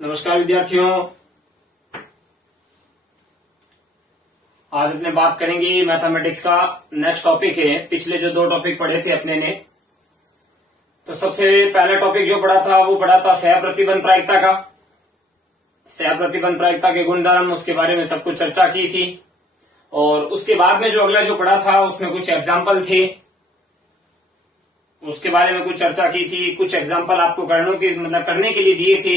नमस्कार विद्यार्थियों, आज अपने बात करेंगे मैथमेटिक्स का नेक्स्ट टॉपिक है। पिछले जो 2 टॉपिक पढ़े थे अपने ने, तो सबसे पहला टॉपिक जो पढ़ा था वो पढ़ा था सह प्रतिबंध प्रायिकता का। सह प्रतिबंध प्रायिकता के गुणधर्म, उसके बारे में सब कुछ चर्चा की थी। और उसके बाद में जो अगला जो पढ़ा था उसमें कुछ एग्जाम्पल थे, उसके बारे में कुछ चर्चा की थी। कुछ एग्जाम्पल आपको करने के लिए दिए थे,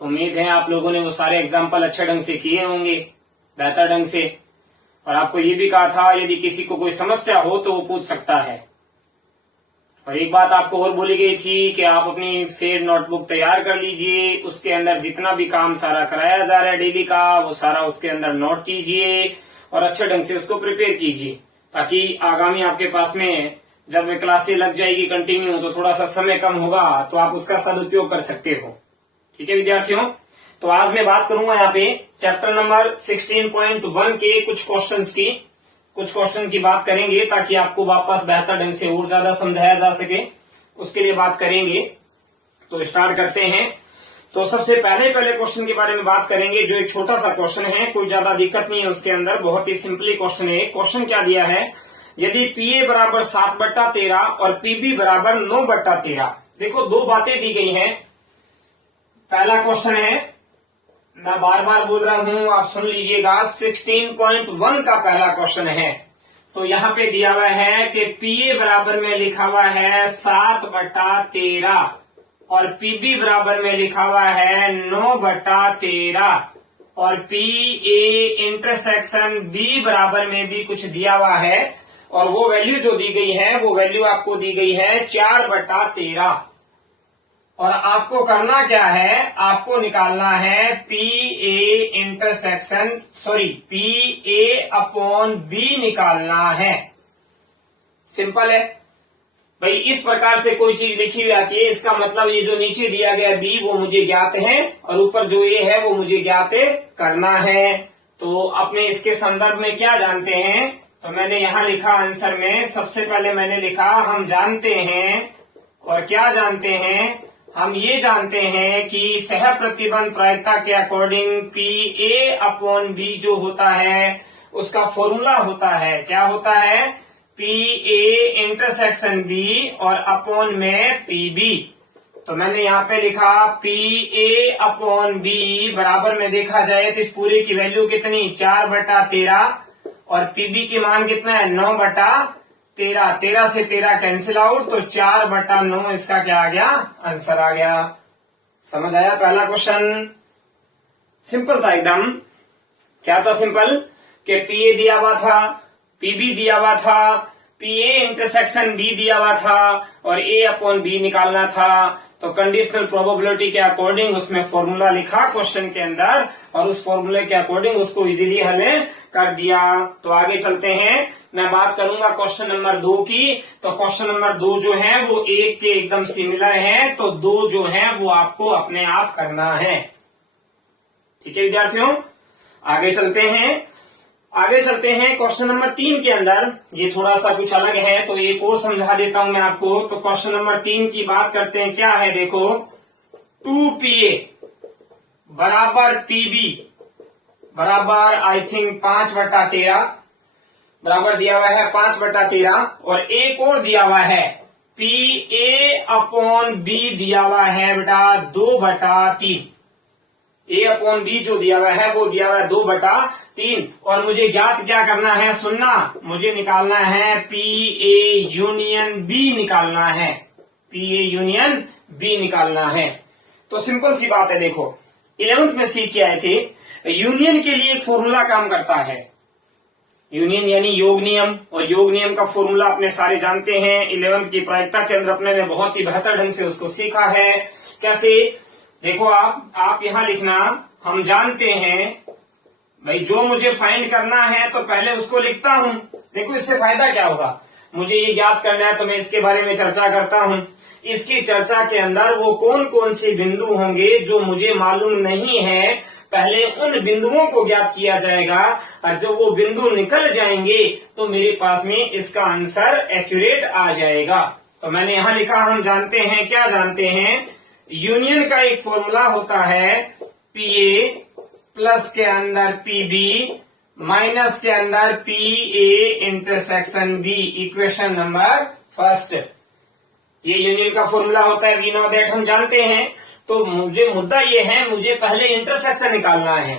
तो उम्मीद है आप लोगों ने वो सारे एग्जाम्पल अच्छे ढंग से किए होंगे, बेहतर ढंग से। और आपको ये भी कहा था यदि किसी को कोई समस्या हो तो वो पूछ सकता है। और एक बात आपको और बोली गई थी कि आप अपनी फिर नोटबुक तैयार कर लीजिए, उसके अंदर जितना भी काम सारा कराया जा रहा है डेली का, वो सारा उसके अंदर नोट कीजिए और अच्छे ढंग से उसको प्रिपेयर कीजिए, ताकि आगामी आपके पास में जब क्लासें लग जाएगी कंटिन्यू तो थोड़ा सा समय कम होगा, तो आप उसका सदुपयोग कर सकते हो। ठीक है विद्यार्थियों, तो आज मैं बात करूंगा यहाँ पे चैप्टर नंबर 16.1 के कुछ क्वेश्चन की बात करेंगे, ताकि आपको वापस बेहतर ढंग से और ज्यादा समझाया जा सके, उसके लिए बात करेंगे। तो स्टार्ट करते हैं। तो सबसे पहले क्वेश्चन के बारे में बात करेंगे, जो एक छोटा सा क्वेश्चन है, कोई ज्यादा दिक्कत नहीं है उसके अंदर, बहुत ही सिंपली क्वेश्चन है। क्वेश्चन क्या दिया है, यदि पीए बराबर 7/13 और पीबी बराबर 9/13। देखो, 2 बातें दी गई हैं। पहला क्वेश्चन है, मैं बार बार बोल रहा हूं, आप सुन लीजिएगा, 16.1 का पहला क्वेश्चन है। तो यहाँ पे दिया हुआ है कि पीए बराबर में लिखा हुआ है 7/13 और पीबी बराबर में लिखा हुआ है 9/13 और पीए इंटरसेक्शन बी बराबर में भी कुछ दिया हुआ है, और वो वैल्यू जो दी गई है वो वैल्यू आपको दी गई है 4/13। और आपको करना क्या है, आपको निकालना है पीए अपॉन बी निकालना है। सिंपल है भाई। इस प्रकार से कोई चीज लिखी हुई आती है, इसका मतलब ये जो नीचे दिया गया बी वो मुझे ज्ञात है और ऊपर जो ए है वो मुझे ज्ञात करना है। तो अपने इसके संदर्भ में क्या जानते हैं, तो मैंने यहां लिखा आंसर में, सबसे पहले मैंने लिखा हम जानते हैं। और क्या जानते हैं, हम ये जानते हैं कि सह प्रतिबंध प्रायिकता के according P A upon B जो होता है उसका फॉर्मूला होता है, क्या होता है, पी ए इंटरसेक्शन बी और अपॉन में पी बी। तो मैंने यहाँ पे लिखा पी ए अपॉन बी बराबर में देखा जाए तो इस पूरे की वैल्यू कितनी, 4/13 और पीबी की मान कितना है, 9/13। 13 से 13 कैंसिल आउट, तो 4/9 इसका क्या आ गया, आंसर आ गया। समझ आया पहला क्वेश्चन? सिंपल था एकदम। क्या था सिंपल, कि पीए दिया हुआ था, पीबी दिया हुआ था, पीए इंटरसेक्शन बी दिया हुआ था और ए अपॉन बी निकालना था। तो कंडीशनल प्रोबेबिलिटी के अकॉर्डिंग उसमें फॉर्मूला लिखा क्वेश्चन के अंदर, और उस फॉर्मूले के अकॉर्डिंग उसको इजीली हल कर दिया। तो आगे चलते हैं, मैं बात करूंगा क्वेश्चन नंबर 2 की। तो क्वेश्चन नंबर 2 जो है वो 1 के एकदम सिमिलर है, तो 2 जो है वो आपको अपने आप करना है। ठीक है विद्यार्थियों, आगे चलते हैं क्वेश्चन नंबर 3 के अंदर। ये थोड़ा सा कुछ अलग है, तो एक और समझा देता हूं मैं आपको। तो क्वेश्चन नंबर 3 की बात करते हैं, क्या है देखो, 2PA बराबर PB बराबर आई थिंक 5/13 बराबर दिया हुआ है 5/13, और एक और दिया हुआ है PA अपॉन B दिया हुआ है बेटा 2/3। ए अपॉन बी जो दिया हुआ है वो दिया हुआ है 2/3, और मुझे ज्ञात क्या करना है, सुनना, मुझे निकालना है पीए यूनियन बी निकालना है, पीए यूनियन बी निकालना है। तो सिंपल सी बात है, देखो 11th में सीख के आए थे, यूनियन के लिए एक फॉर्मूला काम करता है, यूनियन यानी योग नियम, और योग नियम का फॉर्मूला अपने सारे जानते हैं। 11th की प्रायिकता के अंदर अपने ने बहुत ही बेहतर ढंग से उसको सीखा है। कैसे, देखो आप यहां लिखना, हम जानते हैं भाई, जो मुझे फाइंड करना है तो पहले उसको लिखता हूं। देखो इससे फायदा क्या होगा, मुझे ये ज्ञात करना है तो मैं इसके बारे में चर्चा करता हूं। इसकी चर्चा के अंदर वो कौन कौन से बिंदु होंगे जो मुझे मालूम नहीं है, पहले उन बिंदुओं को ज्ञात किया जाएगा, और जब वो बिंदु निकल जाएंगे तो मेरे पास में इसका आंसर एक्यूरेट आ जाएगा। तो मैंने यहां लिखा, हम जानते हैं, क्या जानते हैं, यूनियन का एक फॉर्मूला होता है पीए प्लस के अंदर पीबी माइनस के अंदर PA intersection B, equation number first. ये यूनियन का फॉर्मूला होता है, वी नो दैट, हम जानते हैं। तो मुद्दा ये है, मुझे पहले इंटरसेक्शन निकालना है।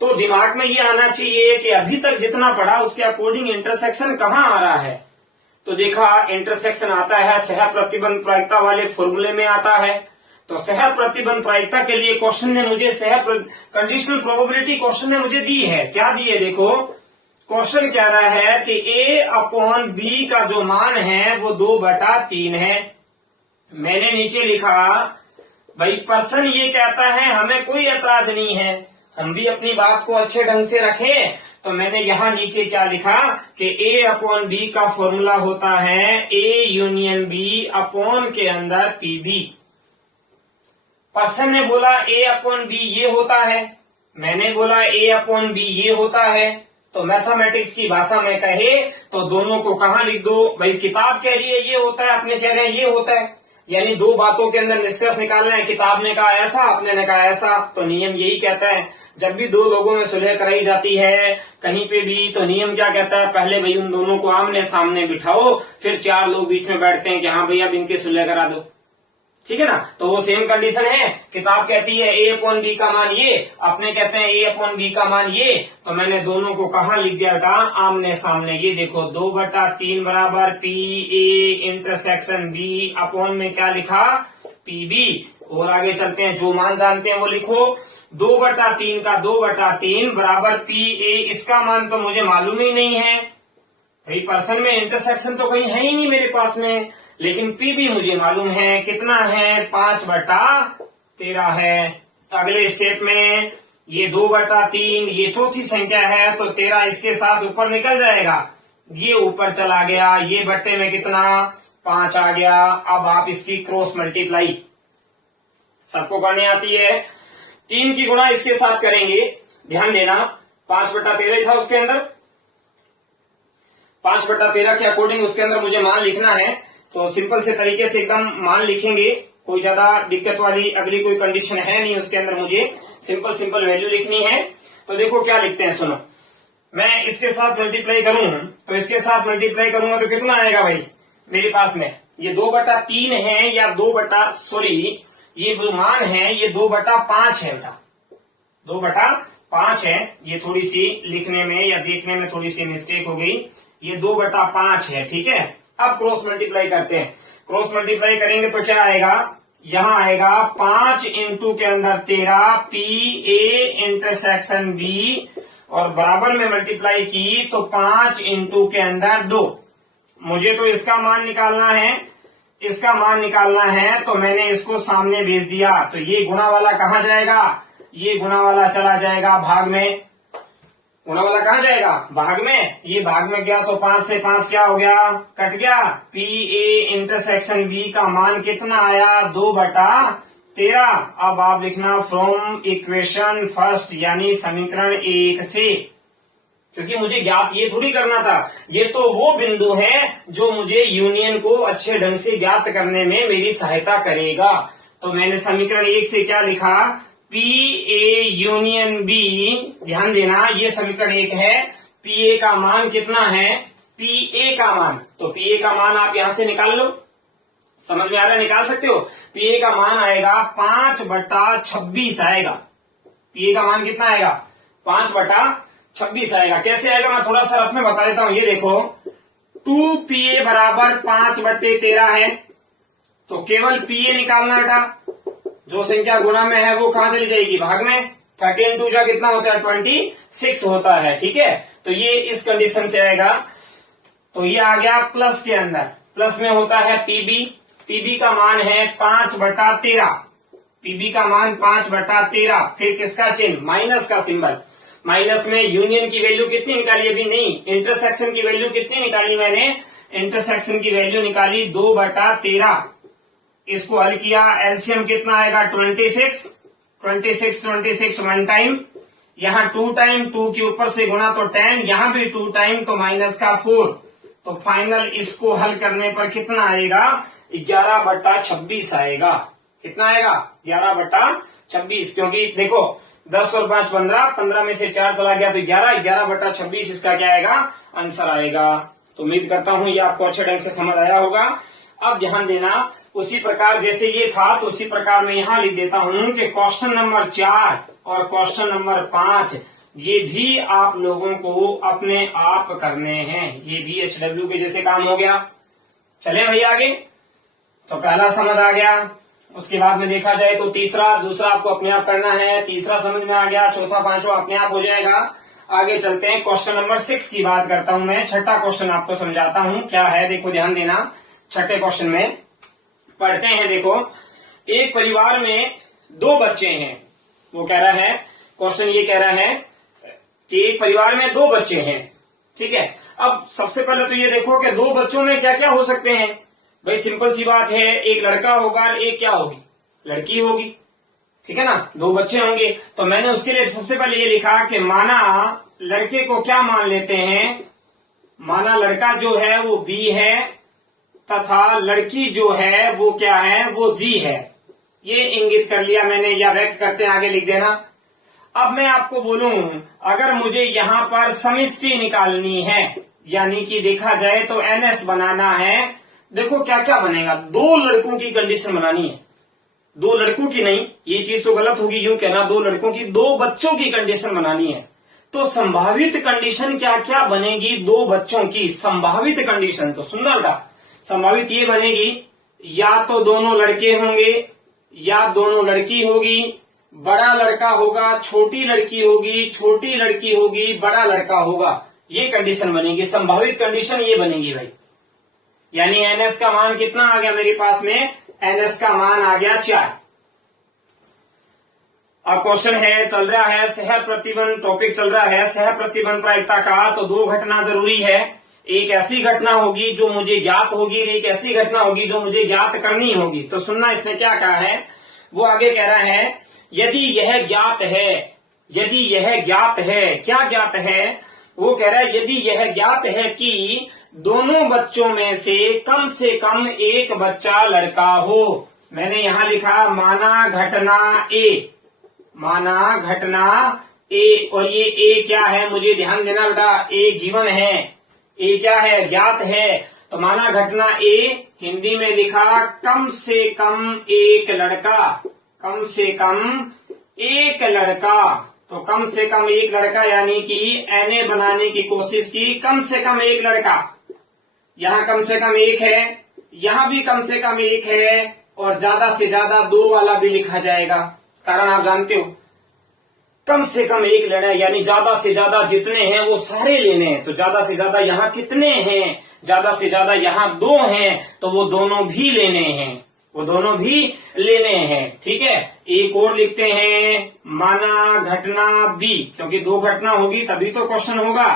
तो दिमाग में ये आना चाहिए कि अभी तक जितना पढ़ा उसके अकॉर्डिंग इंटरसेक्शन कहाँ आ रहा है। तो देखा, इंटरसेक्शन आता है सह प्रतिबंध प्रायिकता वाले फॉर्मूले में आता है। तो सह प्रतिबंध प्रायिकता के लिए क्वेश्चन ने मुझे कंडीशनल प्रोबेबिलिटी क्वेश्चन ने मुझे दी है। क्या दी है देखो, क्वेश्चन कह रहा है कि ए अपॉन बी का जो मान है वो 2/3 है। मैंने नीचे लिखा, भाई पर्सन ये कहता है, हमें कोई ऐतराज नहीं है, हम भी अपनी बात को अच्छे ढंग से रखें। तो मैंने यहां नीचे क्या लिखा कि ए अपॉन बी का फॉर्मूला होता है ए यूनियन बी अपॉन के अंदर पीबी। पर्सन ने बोला ए अपॉन बी ये होता है, मैंने बोला ए अपॉन बी ये होता है। तो मैथमेटिक्स की भाषा में कहे तो दोनों को कहां लिख दो, भाई किताब कह रही है ये होता है, अपने कह रहे हैं ये होता है, यानी दो बातों के अंदर निष्कर्ष निकालना है। किताब ने कहा ऐसा, आपने ने कहा ऐसा। तो नियम यही कहता है, जब भी दो लोगों में सुलह कराई जाती है कहीं पे भी, तो नियम क्या कहता है, पहले भाई उन दोनों को आमने सामने बिठाओ, फिर 4 लोग बीच में बैठते हैं कि हाँ भैया अब इनकी सुलह करा दो, ठीक है ना। तो वो सेम कंडीशन है, किताब कहती है ए अपॉन बी का मान ये, अपने कहते हैं ए अपॉन बी का मान ये। तो मैंने दोनों को कहां लिख दिया था, आमने सामने। ये देखो 2/3 बराबर P A intersection B upon में क्या लिखा, पी बी। और आगे चलते हैं, जो मान जानते हैं वो लिखो। 2/3 का 2/3 बराबर पी ए, इसका मान तो मुझे मालूम ही नहीं है भाई, पर्सन में इंटरसेक्शन तो कहीं है ही नहीं मेरे पास में, लेकिन पी भी मुझे मालूम है, कितना है 5/13 है। अगले स्टेप में ये 2/3, ये चौथी संख्या है, तो 13 इसके साथ ऊपर निकल जाएगा, ये ऊपर चला गया, ये बट्टे में कितना 5 आ गया। अब आप इसकी क्रॉस मल्टीप्लाई सबको करनी आती है, 3 की गुणा इसके साथ करेंगे, ध्यान देना 5/13 था उसके अंदर, 5/13 के अकॉर्डिंग उसके अंदर मुझे मान लिखना है। तो सिंपल से तरीके से एकदम मान लिखेंगे, कोई ज्यादा दिक्कत वाली अगली कोई कंडीशन है नहीं उसके अंदर, मुझे सिंपल वैल्यू लिखनी है। तो देखो क्या लिखते हैं, सुनो, मैं इसके साथ मल्टीप्लाई करूं, तो इसके साथ मल्टीप्लाई करूंगा तो कितना आएगा भाई मेरे पास में, ये 2/3 है या ये जो मान है ये 2/5 है बेटा, 2/5 है। ये थोड़ी सी लिखने में या देखने में थोड़ी सी मिस्टेक हो गई, ये 2/5 है, ठीक है। अब क्रॉस मल्टीप्लाई करते हैं, क्रॉस मल्टीप्लाई करेंगे तो क्या आएगा, यहां आएगा 5 इंटू के अंदर 13 पी ए इंटरसेक्शन बी, और बराबर में मल्टीप्लाई की तो 5 इंटू के अंदर 2। मुझे तो इसका मान निकालना है, इसका मान निकालना है, तो मैंने इसको सामने भेज दिया। तो ये गुणा वाला कहाँ जाएगा, ये गुणा वाला चला जाएगा भाग में, गुणा वाला कहाँ जाएगा, भाग में। ये भाग में गया तो 5 से 5 क्या हो गया, कट गया। पी ए इंटरसेक्शन बी का मान कितना आया, 2/13। अब आप लिखना फ्रॉम इक्वेशन फर्स्ट, यानी समीकरण 1 से, क्योंकि मुझे ज्ञात ये थोड़ी करना था, ये तो वो बिंदु है जो मुझे यूनियन को अच्छे ढंग से ज्ञात करने में मेरी सहायता करेगा। तो मैंने समीकरण 1 से क्या लिखा, पी ए यूनियन बी, ध्यान देना ये समीकरण 1 है। पी ए का मान कितना है, पी ए का मान, तो पी ए का मान आप यहां से निकाल लो, समझ में आ रहा है, निकाल सकते हो। पी ए का मान आएगा 5/26 आएगा, पी ए का मान कितना आएगा, 5/26 आएगा। कैसे आएगा, मैं थोड़ा सा रफ में बता देता हूं। ये देखो 2PA बराबर 5/13 है, तो केवल PA निकालना बेटा, जो संख्या गुणा में है वो कहां चली जाएगी, भाग में। 13 2 जा कितना होता है, 26 होता है, ठीक है। तो ये इस कंडीशन से आएगा। तो ये आ गया प्लस के अंदर, प्लस में होता है PB, PB का मान है 5/13, PB का मान 5/13। फिर किसका चिन्ह, माइनस का सिंबल, माइनस में यूनियन की वैल्यू कितनी निकाली, अभी नहीं, इंटरसेक्शन की वैल्यू कितनी निकाली मैंने, इंटरसेक्शन की वैल्यू निकाली 2/13। इसको हल किया, एलसीएम कितना आएगा, 26 1 टाइम, यहाँ 2 टाइम, 2 के ऊपर से गुणा तो 10, यहाँ भी 2 टाइम तो माइनस का 4। तो फाइनल इसको हल करने पर कितना आएगा, 11/26 आएगा। कितना आएगा 11/26, क्योंकि देखो 10 और 5 15, 15 में से 4 चला गया तो 11, 11/26 इसका क्या आएगा आंसर आएगा। तो उम्मीद करता हूं ये आपको अच्छे ढंग से समझ आया होगा। अब ध्यान देना, उसी प्रकार जैसे ये था तो उसी प्रकार मैं यहां लिख देता हूं कि क्वेश्चन नंबर 4 और क्वेश्चन नंबर 5 ये भी आप लोगों को अपने आप करने हैं। ये भी HW के जैसे काम हो गया। चले भाई आगे। तो पहला समझ आ गया, उसके बाद में देखा जाए तो तीसरा, दूसरा आपको अपने आप करना है, तीसरा समझ में आ गया, चौथा पांचवा अपने आप हो जाएगा। आगे चलते हैं, क्वेश्चन नंबर 6 की बात करता हूं मैं। छठा क्वेश्चन आपको समझाता हूं क्या है। देखो ध्यान देना, छठे क्वेश्चन में पढ़ते हैं। देखो, एक परिवार में 2 बच्चे हैं। वो कह रहा है, क्वेश्चन ये कह रहा है कि एक परिवार में 2 बच्चे हैं। ठीक है, अब सबसे पहले तो ये देखो कि 2 बच्चों में क्या क्या हो सकते हैं। भाई सिंपल सी बात है, एक लड़का होगा, एक क्या होगी लड़की होगी। ठीक है ना, 2 बच्चे होंगे। तो मैंने उसके लिए सबसे पहले ये लिखा कि माना लड़के को क्या मान लेते हैं, माना लड़का जो है वो B है तथा लड़की जो है वो क्या है, वो G है। ये इंगित कर लिया मैंने, या व्यक्त करते हैं आगे लिख देना। अब मैं आपको बोलूं, अगर मुझे यहाँ पर समष्टि निकालनी है, यानी कि देखा जाए तो NS बनाना है। देखो क्या क्या बनेगा, 2 लड़कों की कंडीशन बनानी है। 2 लड़कों की नहीं, ये चीज तो गलत होगी यूं कहना, 2 लड़कों की, 2 बच्चों की कंडीशन बनानी है। तो संभावित कंडीशन क्या क्या बनेगी 2 बच्चों की संभावित कंडीशन। तो सुनना बेटा, संभावित ये बनेगी, या तो दोनों लड़के होंगे या दोनों लड़की होगी, बड़ा लड़का होगा छोटी लड़की होगी, छोटी लड़की होगी बड़ा लड़का होगा। ये कंडीशन बनेगी, संभावित कंडीशन ये बनेगी भाई। यानी NS का मान कितना आ गया मेरे पास में, NS का मान आ गया 4। अब क्वेश्चन है, चल रहा है सह प्रतिबंध, टॉपिक चल रहा है सह प्रतिबंध प्रायिकता का। तो 2 घटना जरूरी है, एक ऐसी घटना होगी जो मुझे ज्ञात होगी, एक ऐसी घटना होगी जो मुझे ज्ञात करनी होगी। तो सुनना, इसने क्या कहा है, वो आगे कह रहा है, यदि यह ज्ञात है, यदि यह ज्ञात है, क्या ज्ञात है, वो कह रहा है यदि यह ज्ञात है कि दोनों बच्चों में से कम एक बच्चा लड़का हो। मैंने यहां लिखा माना घटना A, माना घटना A, और ये A क्या है, मुझे ध्यान देना बेटा, A गिवन है, A क्या है, ज्ञात है। तो माना घटना A, हिंदी में लिखा कम से कम एक लड़का, कम से कम एक लड़का। तो कम से कम एक लड़का यानी कि NA बनाने की कोशिश की, कम से कम एक लड़का। यहां कम से कम 1 है, यहां भी कम से कम 1 है, और ज्यादा से ज्यादा 2 वाला भी लिखा जाएगा। कारण आप जानते हो, कम से कम 1 लेना है, यानी ज्यादा से ज्यादा जितने हैं वो सारे लेने हैं। तो ज्यादा से ज्यादा यहाँ कितने हैं, ज्यादा से ज्यादा यहाँ 2 हैं, तो वो दोनों भी लेने हैं, वो दोनों भी लेने हैं। ठीक है, एक और लिखते हैं, माना घटना B, क्योंकि 2 घटना होगी तभी तो क्वेश्चन होगा।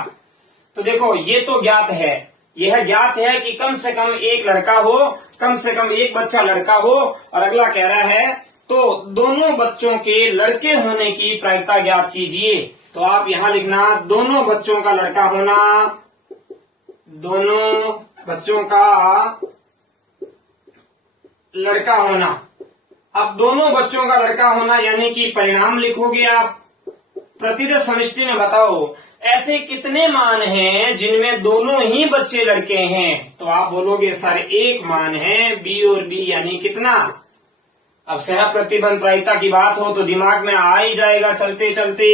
तो देखो ये तो ज्ञात है, यह ज्ञात है कि कम से कम एक लड़का हो, कम से कम एक बच्चा लड़का हो। और अगला कह रहा है तो दोनों बच्चों के लड़के होने की प्रायिकता ज्ञात कीजिए। तो आप यहां लिखना, दोनों बच्चों का लड़का होना, दोनों बच्चों का लड़का होना। अब दोनों बच्चों का लड़का होना यानी कि परिणाम लिखोगे आप। प्रतिदय समष्टि में बताओ ऐसे कितने मान हैं जिनमें दोनों ही बच्चे लड़के हैं। तो आप बोलोगे सर 1 मान है, B और B यानी कितना। अब सह प्रतिबंध प्रायिकता की बात हो तो दिमाग में आ ही जाएगा चलते चलते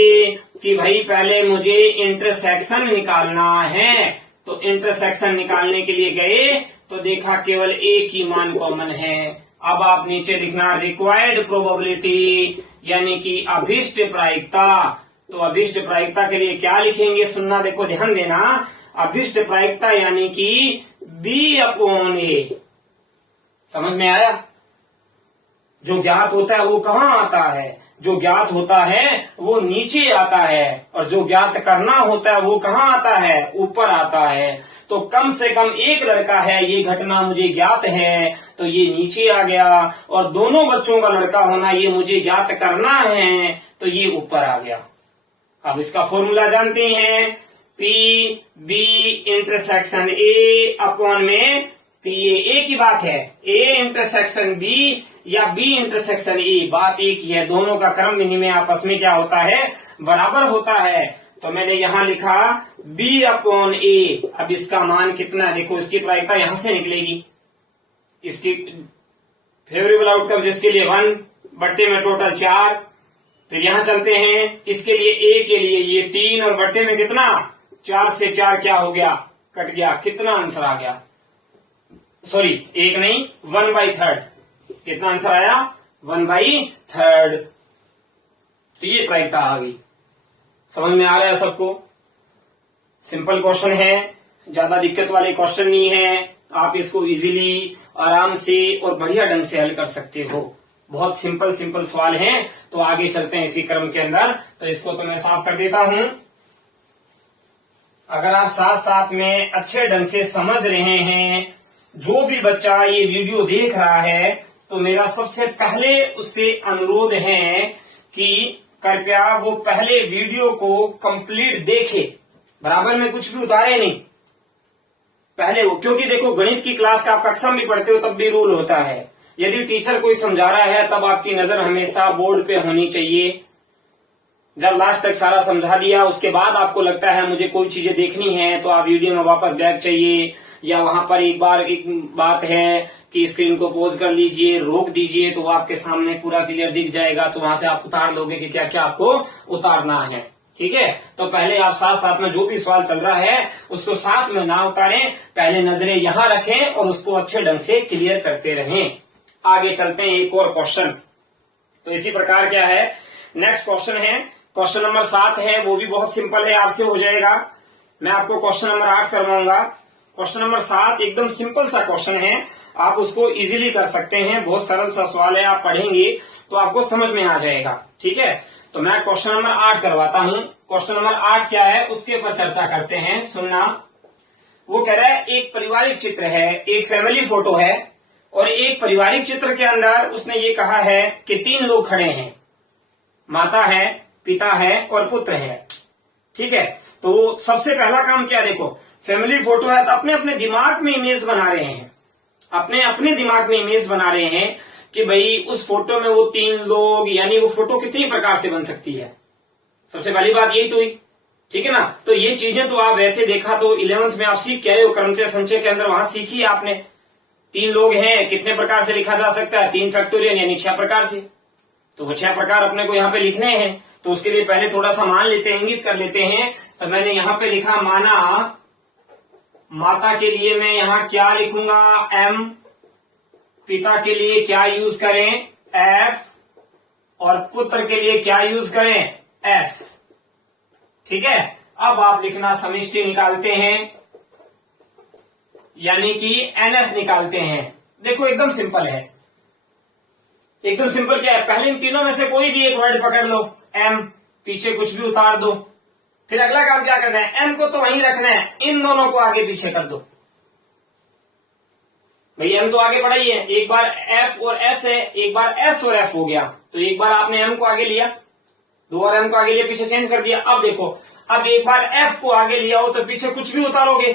कि भाई पहले मुझे इंटरसेक्शन निकालना है। तो इंटरसेक्शन निकालने के लिए गए तो देखा केवल एक ही मान कॉमन है। अब आप नीचे लिखना रिक्वायर्ड प्रोबेबिलिटी यानी कि अभिष्ट प्रायिकता। तो अभिष्ट प्रायिकता के लिए क्या लिखेंगे, सुनना, देखो ध्यान देना। अभिष्ट प्रायिकता यानी कि B/A। समझ में आया। जो ज्ञात होता है वो कहाँ आता है, जो ज्ञात होता है वो नीचे आता है, और जो ज्ञात करना होता है वो कहाँ आता है, ऊपर आता है। तो कम से कम एक लड़का है, ये घटना मुझे ज्ञात है, तो ये नीचे आ गया। और दोनों बच्चों का लड़का होना ये मुझे ज्ञात करना है, तो ये ऊपर आ गया। अब इसका फॉर्मूला जानते हैं, PB इंटरसेक्शन A अपॉन में PA। A की बात है, A इंटरसेक्शन B या बी इंटरसेक्शन ए, बात एक ही है, दोनों का क्रम विनिमय आपस में क्या होता है, बराबर होता है। तो मैंने यहां लिखा बी अपॉन ए। अब इसका मान कितना है, देखो इसकी प्रायिकता यहां से निकलेगी, इसकी फेवरेबल आउटकम जिसके लिए 1 बट्टे में टोटल 4। फिर यहां चलते हैं, इसके लिए ए के लिए ये 3 और बट्टे में कितना, 4 से 4 क्या हो गया, कट गया। कितना आंसर आ गया, सॉरी 1 नहीं 1/3। कितना आंसर आया, 1/3। तो ये प्रायिकता आ गई। समझ में आ रहा है सबको? सिंपल क्वेश्चन है, ज्यादा दिक्कत वाले क्वेश्चन नहीं है। आप इसको इजीली, आराम से और बढ़िया ढंग से हल कर सकते हो। बहुत सिंपल सिंपल सवाल हैं। तो आगे चलते हैं इसी क्रम के अंदर। तो इसको तो मैं साफ कर देता हूं। अगर आप साथ साथ में अच्छे ढंग से समझ रहे हैं, जो भी बच्चा ये वीडियो देख रहा है, तो मेरा सबसे पहले उससे अनुरोध है कि कृपया वो पहले वीडियो को कंप्लीट देखे, बराबर में कुछ भी उतारे नहीं पहले वो। क्योंकि देखो गणित की क्लास का आप कक्षा भी पढ़ते हो तब भी रूल होता है, यदि टीचर कोई समझा रहा है तब आपकी नजर हमेशा बोर्ड पे होनी चाहिए। जब लास्ट तक सारा समझा दिया उसके बाद आपको लगता है मुझे कोई चीजें देखनी है, तो आप वीडियो में वापस बैक चाहिए, या वहां पर एक बात है कि स्क्रीन को पॉज कर लीजिए, रोक दीजिए, तो आपके सामने पूरा क्लियर दिख जाएगा। तो वहां से आप उतार लोगे कि क्या क्या आपको उतारना है। ठीक है, तो पहले आप साथ साथ में जो भी सवाल चल रहा है उसको साथ में ना उतारें, पहले नजरें यहां रखें और उसको अच्छे ढंग से क्लियर करते रहें। आगे चलते हैं एक और क्वेश्चन। तो इसी प्रकार क्या है, नेक्स्ट क्वेश्चन है, क्वेश्चन नंबर 7 है, वो भी बहुत सिंपल है, आपसे हो जाएगा। मैं आपको क्वेश्चन नंबर 8 करवाऊंगा। क्वेश्चन नंबर 7 एकदम सिंपल सा क्वेश्चन है, आप उसको इजीली कर सकते हैं। बहुत सरल सा सवाल है, आप पढ़ेंगे तो आपको समझ में आ जाएगा। ठीक है, तो मैं क्वेश्चन नंबर 8 करवाता हूं। क्वेश्चन नंबर 8 क्या है उसके ऊपर चर्चा करते हैं, सुनना। वो कह रहा है एक पारिवारिक चित्र है, एक फैमिली फोटो है, और एक पारिवारिक चित्र के अंदर उसने ये कहा है कि 3 लोग खड़े हैं, माता है, पिता है और पुत्र है। ठीक है, तो सबसे पहला काम क्या, देखो फैमिली फोटो है तो अपने अपने दिमाग में इमेज बना रहे हैं, अपने अपने दिमाग में इमेज बना रहे हैं कि भाई उस फोटो में वो 3 लोग, यानी वो फोटो कितनी प्रकार से बन सकती है। सबसे पहली बात यही तो हुई। ठीक है ना, तो ये चीजें तो आप वैसे देखा तो 11th में आप सीख के आए हो, क्रमचय संचय के अंदर वहां सीखी आपने। 3 लोग हैं, कितने प्रकार से लिखा जा सकता है, 3 फैक्टोरियल यानी 6 प्रकार से। तो वो 6 प्रकार अपने को यहाँ पे लिखने हैं, तो उसके लिए पहले थोड़ा सा मान लेते हैं, इंगित कर लेते हैं। तो मैंने यहाँ पे लिखा, माना माता के लिए मैं यहाँ क्या लिखूंगा, M, पिता के लिए क्या यूज करें, F, और पुत्र के लिए क्या यूज करें, S। ठीक है, अब आप लिखना समष्टि निकालते हैं, यानी कि NS निकालते हैं। देखो एकदम सिंपल है, एकदम सिंपल। क्या है, पहले इन तीनों में से कोई भी एक वर्ड पकड़ लो, M, पीछे कुछ भी उतार दो। फिर अगला काम क्या करना है, M को तो वहीं रखना है, इन दोनों को आगे पीछे कर दो। भाई M तो आगे बढ़ा ही है, एक बार F और S है, एक बार S और F हो गया, तो एक बार आपने M को आगे लिया, 2 बार M को आगे लिया, पीछे चेंज कर दिया। अब देखो, अब एक बार F को आगे लिया हो तो पीछे कुछ भी उतारोगे।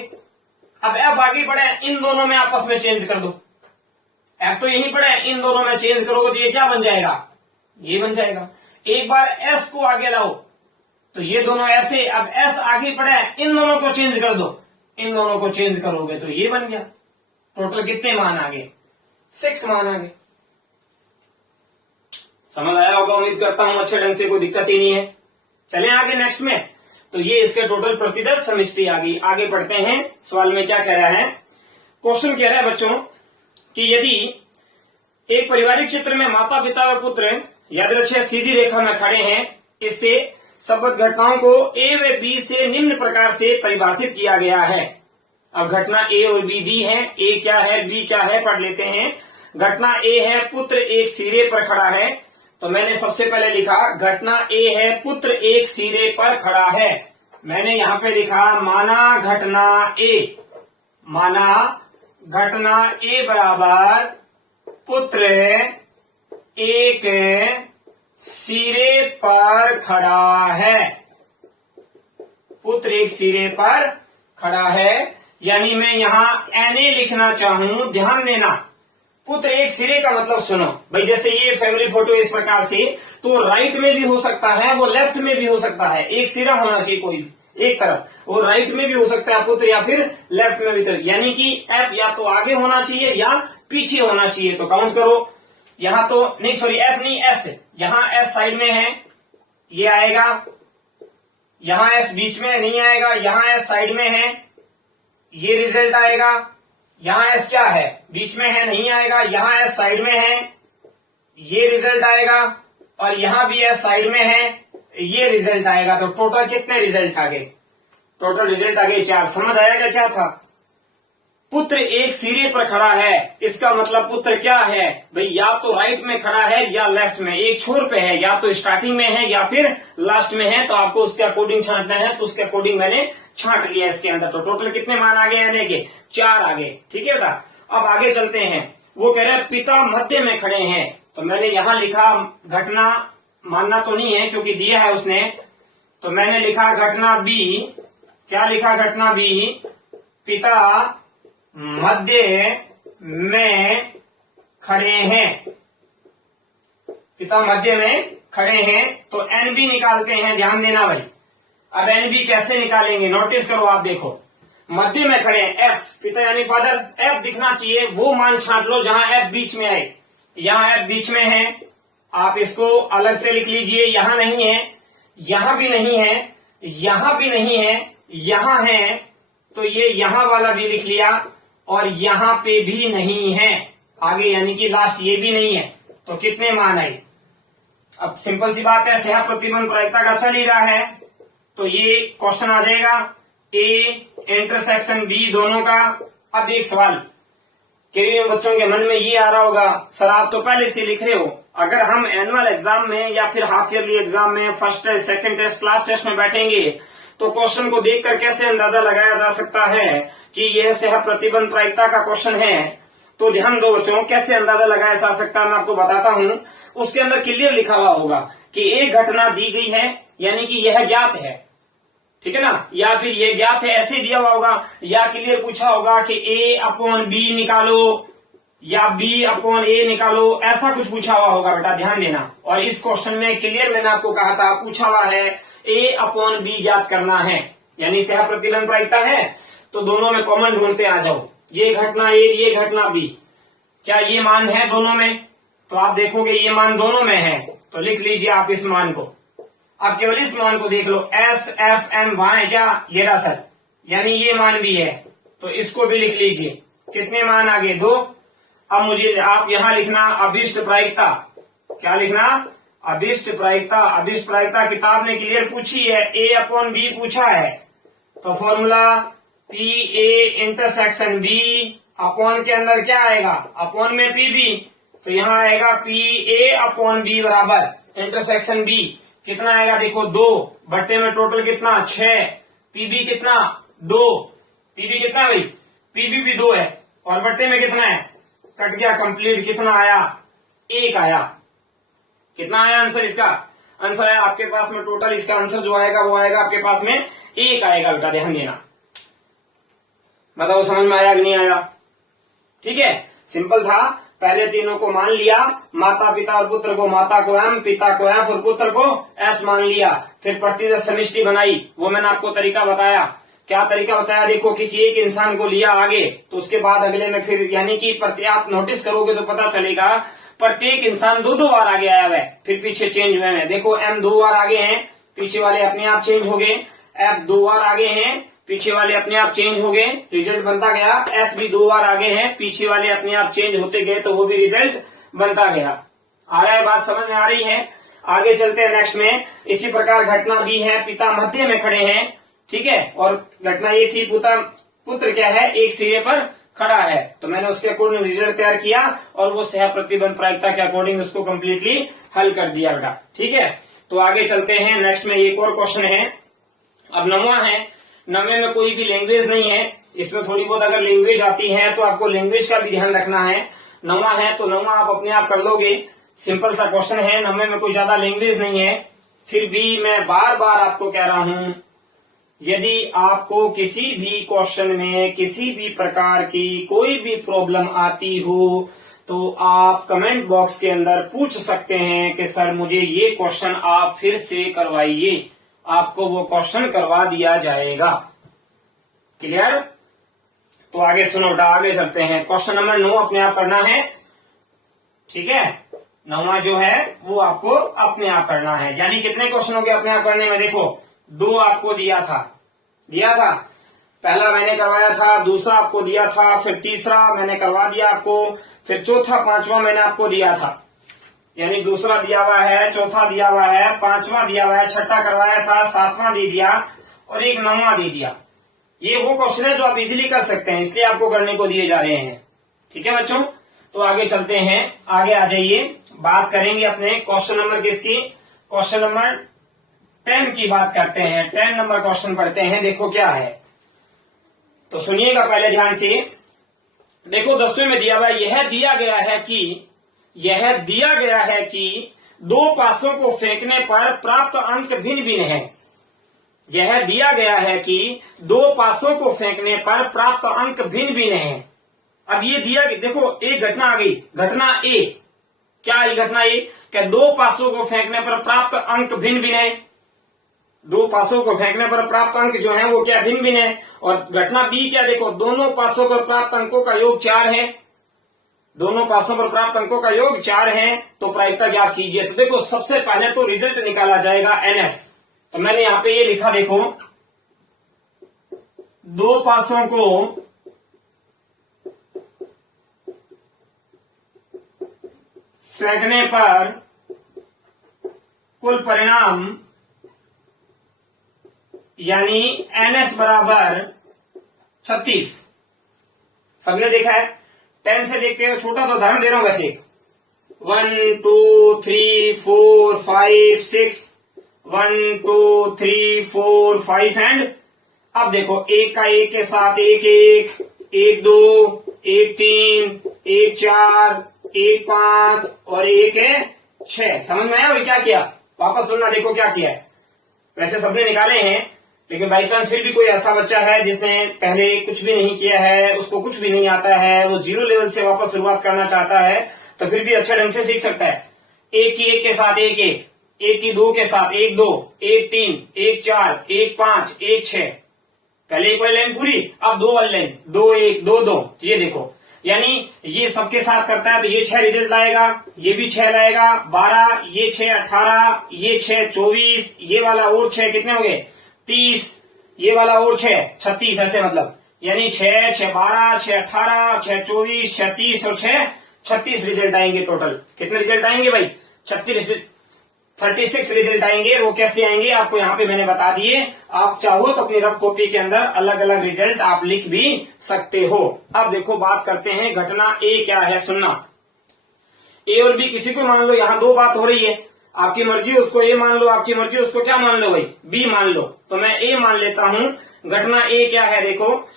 अब F आगे बढ़े, इन दोनों में आपस में चेंज कर दो। F तो यहीं पड़े, इन दोनों में चेंज करोगे तो ये क्या बन जाएगा, ये बन जाएगा। एक बार S को आगे लाओ तो ये दोनों ऐसे, अब S आगे पड़े, इन दोनों को चेंज कर दो, इन दोनों को चेंज करोगे तो ये बन गया। टोटल कितने मान आ गए, 6 मान आ गए। समझ आया होगा, उम्मीद करता हूं अच्छे ढंग से, कोई दिक्कत ही नहीं है। चलें आगे नेक्स्ट में। तो ये इसके टोटल प्रतिदर्श समष्टि आ गई। आगे पढ़ते हैं, सवाल में क्या कह रहा है। क्वेश्चन कह रहा है बच्चों कि यदि एक पारिवारिक चित्र में माता पिता और पुत्र याद रखिए सीधी रेखा में खड़े हैं, इससे संबद्ध घटनाओं को A व B से निम्न प्रकार से परिभाषित किया गया है। अब घटना A और B दी है, A क्या है B क्या है पढ़ लेते हैं। घटना A है, पुत्र एक सिरे पर खड़ा है। तो मैंने सबसे पहले लिखा घटना A है, पुत्र एक सिरे पर खड़ा है। मैंने यहां पे लिखा माना घटना A, माना घटना A बराबर पुत्र एक सिरे पर खड़ा है, पुत्र एक सिरे पर खड़ा है। यानी मैं यहां NA लिखना चाहूं, ध्यान देना, पुत्र एक सिरे का मतलब सुनो भाई, जैसे ये फैमिली फोटो इस प्रकार से, तो राइट में भी हो सकता है, वो लेफ्ट में भी हो सकता है, एक सिरा होना चाहिए कोई भी एक तरफ, वो राइट में भी हो सकता है पुत्र या फिर लेफ्ट में भी, तो यानी कि एफ या तो आगे होना चाहिए या पीछे होना चाहिए। तो काउंट करो, यहां तो नहीं, सॉरी एफ नहीं एस, यहां एस साइड में है, ये आएगा, यहां एस बीच में नहीं आएगा, यहां एस साइड में है, ये रिजल्ट आएगा। यहां एस क्या है, बीच में है, नहीं आएगा, यहां एस साइड में है, ये रिजल्ट आएगा, और यहां भी एस साइड में है, ये रिजल्ट आएगा। तो टोटल कितने रिजल्ट आ गए, टोटल रिजल्ट आ गए 4। समझ आएगा क्या था? पुत्र एक सिरे पर खड़ा है, इसका मतलब पुत्र क्या है भाई, या तो राइट में खड़ा है या लेफ्ट में, एक छोर पे है, या तो स्टार्टिंग में है या फिर लास्ट में है, तो आपको उसके अकॉर्डिंग छांटना है, तो उसके अकॉर्डिंग मैंने छांट लिया इसके अंदर। तो टोटल कितने मान आ गए, यानी कि 4 आ गए। ठीक है बेटा, अब आगे चलते हैं। वो कह रहे हैं पिता मध्य में खड़े हैं, तो मैंने यहां लिखा घटना, मानना तो नहीं है क्योंकि दिया है उसने, तो मैंने लिखा घटना बी। क्या लिखा, घटना बी, पिता मध्य में खड़े हैं, पिता मध्य में खड़े हैं। तो एनबी निकालते हैं, ध्यान देना भाई। अब एनबी कैसे निकालेंगे, नोटिस करो, आप देखो, मध्य में खड़े हैं, एफ पिता यानी फादर, एफ दिखना चाहिए, वो मान छांट लो जहां एफ बीच में आए। यहां एफ बीच में है, आप इसको अलग से लिख लीजिए, यहां नहीं है, यहां भी नहीं है, यहां भी नहीं है, यहां है, तो ये यहां वाला भी लिख लिया, और यहां पे भी नहीं है आगे, यानी कि लास्ट ये भी नहीं है। तो कितने मान आए? अब सिंपल सी बात है, सह प्रतिबंध प्रायिकता का चल ही रहा है, तो ये क्वेश्चन आ जाएगा ए इंटरसेक्शन बी दोनों का। अब एक सवाल कई बच्चों के मन में ये आ रहा होगा, सर आप तो पहले से लिख रहे हो, अगर हम एनुअल एग्जाम में या फिर हाफ ईयरली एग्जाम में first test, second test, class test में बैठेंगे, तो क्वेश्चन को देखकर कैसे अंदाजा लगाया जा सकता है कि यह सह प्रतिबंध प्रायिकता का क्वेश्चन है? तो ध्यान दो बच्चों, कैसे अंदाजा लगाया जा सकता है मैं आपको बताता हूं। उसके अंदर क्लियर लिखा हुआ होगा कि एक घटना दी गई है, यानी कि यह ज्ञात है, ठीक है ना, या फिर यह ज्ञात है ऐसे दिया हुआ होगा, या क्लियर पूछा होगा कि ए अपॉन बी निकालो या बी अपॉन ए निकालो, ऐसा कुछ पूछा हुआ होगा बेटा, ध्यान देना। और इस क्वेश्चन में क्लियर मैंने आपको कहा था, पूछा हुआ है ए अपॉन बी ज्ञात करना है, यानी सह प्रतिबंध प्रायिकता है, तो दोनों में कॉमन ढूंढते आ जाओ, ये घटना ए, ये घटना बी, क्या ये मान है दोनों में? तो आप देखोगे ये मान दोनों में है, तो लिख लीजिए आप इस मान को। अब केवल इस मान को देख लो, एस एफ एम वहां है क्या, ये रहा सर, यानी ये मान भी है, तो इसको भी लिख लीजिए। कितने मान आ गए, 2। अब मुझे आप यहां लिखना अभिष्ट प्रायिकता, क्या लिखना, अभिष्ट प्रायिकता। अभिष्ट प्रायिकता किताब ने क्लियर पूछी है, ए अपॉन बी पूछा है, तो formula P A intersection B upon के अंदर क्या आएगा, अपॉन में पी बी, तो यहां आएगा पी ए अपॉन बी बराबर इंटरसेक्शन बी, कितना आएगा देखो 2 बट्टे में टोटल कितना 6, पीबी कितना 2, पीबी कितना भाई, पीबी भी 2 है, और बट्टे में कितना है, कट गया कंप्लीट, कितना आया 1 आया। कितना आया आंसर इसका, आंसर है आपके पास में टोटल इसका आंसर जो आएगा वो आएगा आपके पास में 1 आएगा बेटा, ध्यान देना। बताओ समझ में आया कि नहीं आया? ठीक है, सिंपल था, पहले तीनों को मान लिया, माता पिता और पुत्र को, माता को एम, पिता को एफ और पुत्र को एस मान लिया, फिर प्रतिशत समिष्टि बनाई, वो मैंने आपको तरीका बताया। क्या तरीका बताया, देखो किसी एक इंसान को लिया आगे, तो उसके बाद अगले में फिर, यानी कि आप नोटिस करोगे तो पता चलेगा प्रत्येक इंसान 2-2 बार आगे आया हुआ है, फिर पीछे चेंज हुए हैं। देखो एम 2 बार आगे हैं, पीछे वाले अपने आप चेंज हो गए, एफ 2 बार आगे हैं, पीछे वाले अपने आप चेंज हो गए, रिजल्ट बनता गया। एस भी 2 बार आगे हैं, पीछे वाले अपने आप चेंज होते गए, तो वो भी रिजल्ट बनता गया। आ रहा है, बात समझ में आ रही है? आगे चलते हैं नेक्स्ट में। इसी प्रकार घटना बी है, पिता मध्य में खड़े हैं, ठीक है, और घटना ये थी पुत्र क्या है, एक सिरे पर खड़ा है, तो मैंने उसके अकॉर्डिंग रिजल्ट तैयार किया और वो सह प्रतिबंध प्रायिकता के अकॉर्डिंग उसको कम्प्लीटली हल कर दिया बेटा। ठीक है, तो आगे चलते हैं नेक्स्ट में। एक और क्वेश्चन है, अब 9वां है। 9वें में कोई भी लैंग्वेज नहीं है, इसमें थोड़ी बहुत अगर लैंग्वेज आती है तो आपको लैंग्वेज का भी ध्यान रखना है। 9वां है तो 9वां आप अपने आप कर लोगे, सिंपल सा क्वेश्चन है, 9वें में कोई ज्यादा लैंग्वेज नहीं है। फिर भी मैं बार बार आपको कह रहा हूं, यदि आपको किसी भी क्वेश्चन में किसी भी प्रकार की कोई भी प्रॉब्लम आती हो तो आप कमेंट बॉक्स के अंदर पूछ सकते हैं कि सर मुझे ये क्वेश्चन आप फिर से करवाइए, आपको वो क्वेश्चन करवा दिया जाएगा। क्लियर? तो आगे सुनो बेटा, आगे चलते हैं। क्वेश्चन नंबर 9 अपने आप करना है, ठीक है। 9वां जो है वो आपको अपने आप करना है। यानी कितने क्वेश्चन हो गए अपने आप करने में? देखो 2 आपको दिया था, पहला मैंने करवाया था, दूसरा आपको दिया था, फिर तीसरा मैंने करवा दिया आपको, फिर चौथा पांचवा मैंने आपको दिया था। यानी दूसरा दिया हुआ है, चौथा दिया हुआ है, पांचवा दिया हुआ है, छठा करवाया था, 7वां दे दिया और एक 9वां दे दिया। ये वो क्वेश्चन है जो आप इजीली कर सकते हैं, इसलिए आपको करने को दिए जा रहे हैं। ठीक है बच्चों, तो आगे चलते हैं, आगे आ जाइए। बात करेंगे अपने क्वेश्चन नंबर किसकी? क्वेश्चन नंबर 10 की बात करते हैं। 10 नंबर क्वेश्चन पढ़ते हैं। देखो क्या है, तो सुनिएगा पहले ध्यान से। देखो 10वें में दिया हुआ, यह दिया गया है कि 2 पासों को फेंकने पर प्राप्त अंक भिन्न भिन्न है। यह दिया गया है कि 2 पासों को फेंकने पर प्राप्त अंक भिन्न भिन्न है। अब ये दिया, देखो एक घटना आ गई, घटना ए। क्या आई घटना ए? क्या 2 पासों को फेंकने पर प्राप्त अंक भिन्न भिन्न है। 2 पासों को फेंकने पर प्राप्त अंक जो है वो क्या भिन्न भिन्न है। और घटना बी क्या? देखो दोनों पासों पर प्राप्त अंकों का योग 4 है, दोनों पासों पर प्राप्त अंकों का योग 4 है। तो प्रायिकता ज्ञात कीजिए। तो देखो सबसे पहले तो रिजल्ट निकाला जाएगा NS। तो मैंने यहां पे ये लिखा, देखो 2 पासों को फेंकने पर कुल परिणाम यानी NS बराबर 36। सबने देखा है? 10 से देखते हो, छोटा तो उदाहरण दे रहा हूं वैसे। 1 2 3 4 5 6 1 2 3 4 5 एंड अब देखो एक का एक के साथ 1 1 1 2 1 3 1 4 1 5 और 1 6। समझ में आया? और क्या किया? वापस सुनना, देखो क्या किया है। वैसे सबने निकाले हैं, लेकिन बाई चांस फिर भी कोई ऐसा बच्चा है जिसने पहले कुछ भी नहीं किया है, उसको कुछ भी नहीं आता है, वो 0 लेवल से वापस शुरुआत करना चाहता है, तो फिर भी अच्छा ढंग से सीख सकता है। 1 की 1 के साथ 1 1, 1 की 2 के साथ 1 2, 1 3, 1 4, 1 5, 1 6। पहले एक वाली लाइन पूरी, अब 2 वाली लाइन, 2 1 2 2। ये देखो, यानी ये सबके साथ करता है तो ये 6 रिजल्ट लाएगा, ये भी 6 लाएगा, 12, ये 6 18, ये 6 24, ये वाला और 6 कितने हो गए? 30, ये वाला और 6 36। ऐसे मतलब यानी 6 6 12 6 18 6 24 6 30 और 6 36 रिजल्ट आएंगे। टोटल कितने रिजल्ट आएंगे भाई? 36 रिजल्ट आएंगे। वो कैसे आएंगे आपको यहाँ पे मैंने बता दिए। आप चाहो तो अपनी रफ कॉपी के अंदर अलग अलग रिजल्ट आप लिख भी सकते हो। अब देखो बात करते हैं घटना ए क्या है, सुनना। ए और बी किसी को मान लो, यहाँ 2 बात हो रही है, आपकी मर्जी उसको ए मान लो, आपकी मर्जी उसको क्या मान लो भाई? बी मान लो। तो मैं ए मान लेता हूं। घटना ए क्या है? देखो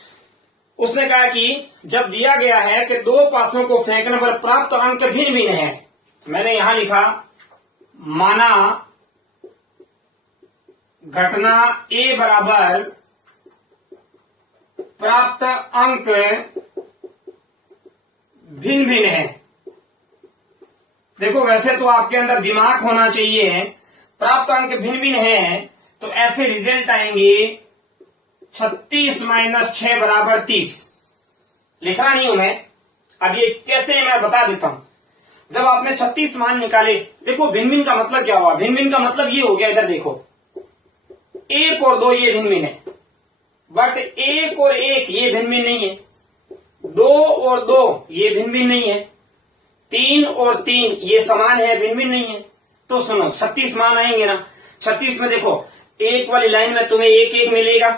उसने कहा कि जब दिया गया है कि 2 पासों को फेंकने पर प्राप्त अंक भिन्न भिन्न है, मैंने यहां लिखा माना घटना ए बराबर प्राप्त अंक भिन्न भिन्न है। देखो वैसे तो आपके अंदर दिमाग होना चाहिए, प्राप्त अंक भिन्न भिन्न है तो ऐसे रिजल्ट आएंगे 36 - 6 बराबर 30। लिखना नहीं हूं मैं, अब ये कैसे मैं बता देता हूं। जब आपने 36 मान निकाले, देखो भिन्न भिन्न का मतलब क्या हुआ? भिन्न भिन्न का मतलब ये हो गया, इधर देखो 1 और 2 ये भिन्न भिन्न है, बट 1 और 1 ये भिन्न भिन्न नहीं है, 2 और 2 ये भिन्न भिन्न नहीं है, 3 और 3 ये समान है, भिन्न भिन्न नहीं है। तो सुनो 36 मान आएंगे ना। 36 में देखो 1 वाली लाइन में तुम्हें 1 1 मिलेगा,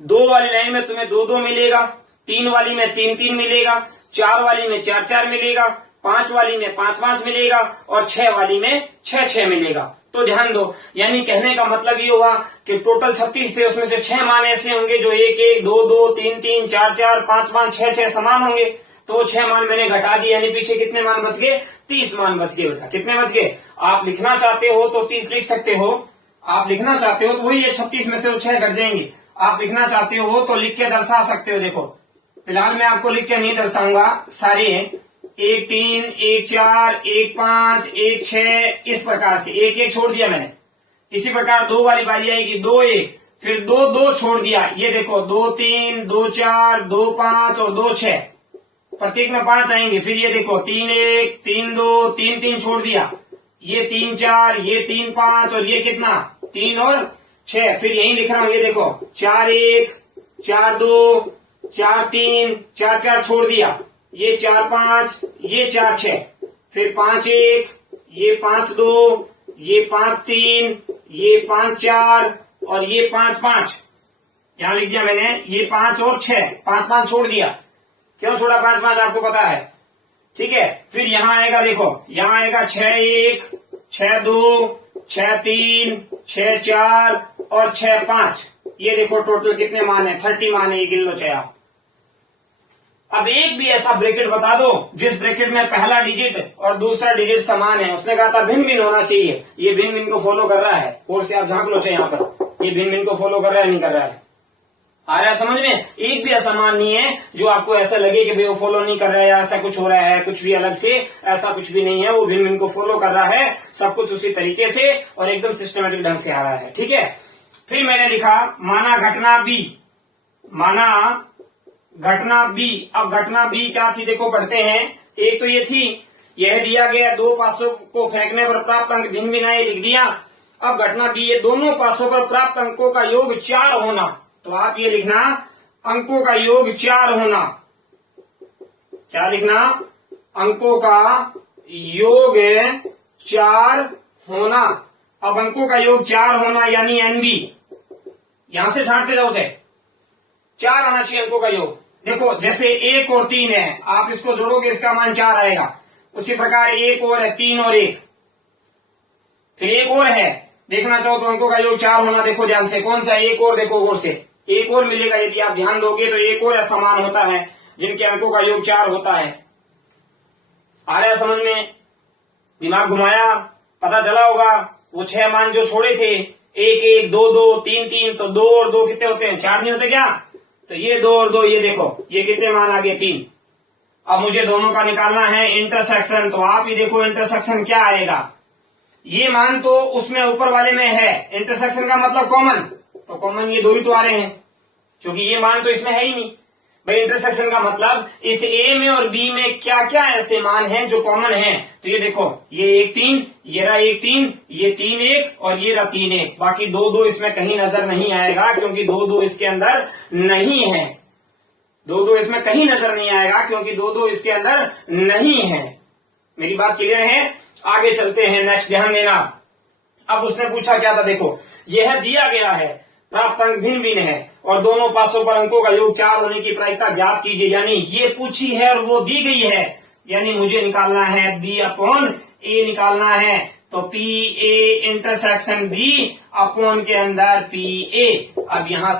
2 वाली लाइन में तुम्हें 2 2 मिलेगा, 3 वाली में 3 3 मिलेगा, 4 वाली में 4 4 मिलेगा, 5 वाली में 5 5 मिलेगा और 6 वाली में 6 6 मिलेगा। तो ध्यान दो, यानी कहने का मतलब ये हुआ कि टोटल 36 थे, उसमें से 6 मान ऐसे होंगे जो 1 1 2 2 3 3 4 4 5 5 6 6 समान होंगे। तो 6 मान मैंने घटा दिए, यानी पीछे कितने मान बच गए? 30 मान बच गए। बेटा कितने बच गए? आप लिखना चाहते हो तो 30 लिख सकते हो, आप लिखना चाहते हो तो वही है, 36 में से वो 6 घट जाएंगे। आप लिखना चाहते हो तो लिख के दर्शा सकते हो। देखो फिलहाल मैं आपको लिख के नहीं दर्शाऊंगा सारे, 1 3, 1 4, 1 5, 1 6, इस प्रकार से 1 1 छोड़ दिया मैंने। इसी प्रकार 2 वाली बारी आएगी 2 1, फिर 2 2 छोड़ दिया, ये देखो 2 3, 2 4, 2 5 और 2 6, प्रत्येक में 5 आएंगे। फिर ये देखो 3 1, 3 2, 3 3 छोड़ दिया, ये 3 4, ये 3 5 और ये कितना 3 और 6। फिर यही लिख रहा हूं, ये देखो 4 1, 4 2, 4 3, 4 4 छोड़ दिया, ये 4 5, ये 4 6, फिर 5 1, ये 5 2, ये 5 3, ये 5 4 और ये 5 5, यहां लिख दिया मैंने, ये 5 और 6, 5 5 छोड़ दिया। क्यों छोड़ा 5 5 आपको पता है, ठीक है। फिर यहां आएगा, देखो यहां आएगा 6 1, 6 2, 6 3, 6 4 और 6 5, ये देखो टोटल कितने मान है, 30 मान है, ये गिन लो चाहे आप। अब एक भी ऐसा ब्रैकेट बता दो जिस ब्रैकेट में पहला डिजिट और दूसरा डिजिट समान है। उसने कहा था भिन्न भिन्न होना चाहिए, ये भिन्न भिन्न को फॉलो कर रहा है। कोर्स से आप झांक लो चाहे यहाँ पर, ये भिन्न भिन्न को फॉलो कर रहा है नहीं कर रहा है, आ रहा है समझ में। एक भी ऐसा मान नहीं है जो आपको ऐसा लगे कि भाई वो फॉलो नहीं कर रहा है या ऐसा कुछ हो रहा है कुछ भी अलग से, ऐसा कुछ भी नहीं है। वो भिन्न भिन्न को फॉलो कर रहा है, सब कुछ उसी तरीके से और एकदम सिस्टमेटिक ढंग से आ रहा है, ठीक है। फिर मैंने लिखा माना घटना बी, माना घटना बी। अब घटना बी क्या थी देखो पढ़ते हैं। एक तो ये थी, यह दिया गया 2 पासों को फेंकने पर प्राप्त अंक भिन्न भिन्न आए, लिख दिया। अब घटना बी, ये दोनों पासों पर प्राप्त अंकों का योग 4 होना, तो आप ये लिखना अंकों का योग 4 होना। क्या लिखना, अंकों का योग 4 होना। अब अंकों का योग 4 होना यानी एनबी, यहां से छांटते जाओ थे, 4 आना चाहिए अंकों का योग। देखो जैसे 1 और 3 है, आप इसको जोड़ोगे इसका मान 4 आएगा। उसी प्रकार 1 और है, 3 और 1, फिर 1 और है, देखना चाहो तो अंकों का योग 4 होना। देखो ध्यान से, कौन सा 1 और, देखो और से 1 और मिलेगा। यदि आप ध्यान दोगे तो 1 और ऐसा मान होता है जिनके अंकों का योग 4 होता है। आ रहा है समझ में, दिमाग घुमाया, पता चला होगा। वो 6 मान जो छोड़े थे, 1 1, 2 2, 3 3, तो 2 और 2 कितने होते हैं, 4 नहीं होते क्या। तो ये 2 और 2, ये देखो ये कितने मान आ गए, 3। अब मुझे दोनों का निकालना है इंटरसेक्शन, तो आप ही देखो इंटरसेक्शन क्या आएगा। ये मान तो उसमें ऊपर वाले में है, इंटरसेक्शन का मतलब कॉमन, तो कॉमन ये 2 ही तो आ रहे हैं, क्योंकि ये मान तो इसमें है ही नहीं। भाई इंटरसेक्शन का मतलब इस ए में और बी में क्या क्या ऐसे मान हैं जो कॉमन हैं। तो ये देखो, ये 1 3, ये रहा 1 3, ये 3 1 और ये रहा 3 1। बाकी 2 2 इसमें कहीं नजर नहीं आएगा, क्योंकि 2 2 इसके अंदर नहीं है। 2 2 इसमें कहीं नजर नहीं आएगा क्योंकि 2 2 इसके अंदर नहीं है। मेरी बात क्लियर है। आगे चलते हैं, नेक्स्ट ध्यान देना। अब उसने पूछा क्या था, देखो यह दिया गया है प्राप्त अंक भिन्न भिन्न है और दोनों पासों पर अंकों का योग 4 होने की प्रायिकता ज्ञात कीजिए। यानी ये पूछी है और वो दी गई है, यानी मुझे निकालना है बी अपॉन ए निकालना है। तो P A intersection B upon के अंदर पी ए। अब यहां